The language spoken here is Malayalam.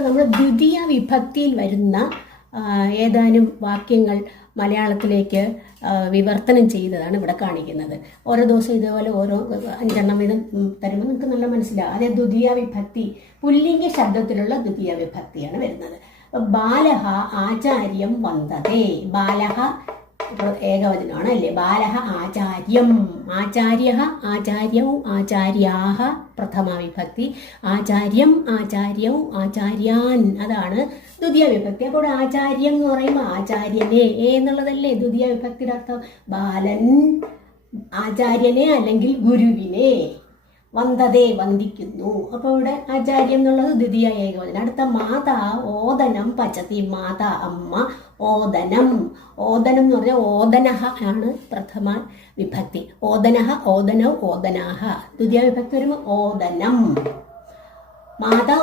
നമ്മൾ ദ്വിതീയ വിഭക്തിയിൽ വരുന്ന ഏതാനും വാക്യങ്ങൾ മലയാളത്തിലേക്ക് വിവർത്തനം ചെയ്തതാണ് ഇവിടെ കാണിക്കുന്നത്. ഓരോ ദിവസം ഇതേപോലെ ഓരോ അഞ്ചെണ്ണം വീതം തരുമ്പോൾ നിങ്ങൾക്ക് നല്ല മനസ്സിലാവും. അതേ ദ്വിതീയ വിഭക്തി പുല്ലിംഗ ശബ്ദത്തിലുള്ള ദ്വിതീയ വിഭക്തിയാണ് വരുന്നത്. ബാലഹ ആചാര്യം വന്ദതേ ബാലഹ ഏകവചനമാണ് അല്ലേ ബാലഹ ആചാര്യം. ആചാര്യ ആചാര്യവും ആചാര്യാഹ പ്രഥമ വിഭക്തി. ആചാര്യം ആചാര്യൗ ആചാര്യാൻ. അതാണ് ദ്വിതീയ വിഭക്തി. അപ്പോൾ ആചാര്യം എന്ന് പറയുമ്പോൾ ആചാര്യനെ എന്നുള്ളതല്ലേ ദ്വിതീയ വിഭക്തിയുടെ അർത്ഥം? ബാലൻ ആചാര്യനെ അല്ലെങ്കിൽ ഗുരുവിനെ വന്ദതേ വന്ദിക്കുന്നു. അപ്പോൾ ഇവിടെ ആചാര്യം എന്നുള്ളത് ദ്വിതീയ ഏകവചനം. അടുത്ത മാതാ ഓദനം പചതി മാതാ അമ്മ. ഓദനം. ഓദനം എന്ന് പറഞ്ഞാൽ ഓദനഹ ആണ് പ്രഥമ വിഭക്തി. ഓദനഹ ഓദനൗ ഓദനാഹ. ദ്വിതീയ വിഭക്തി വരുമ്പോൾ ഓദനം. മാതാ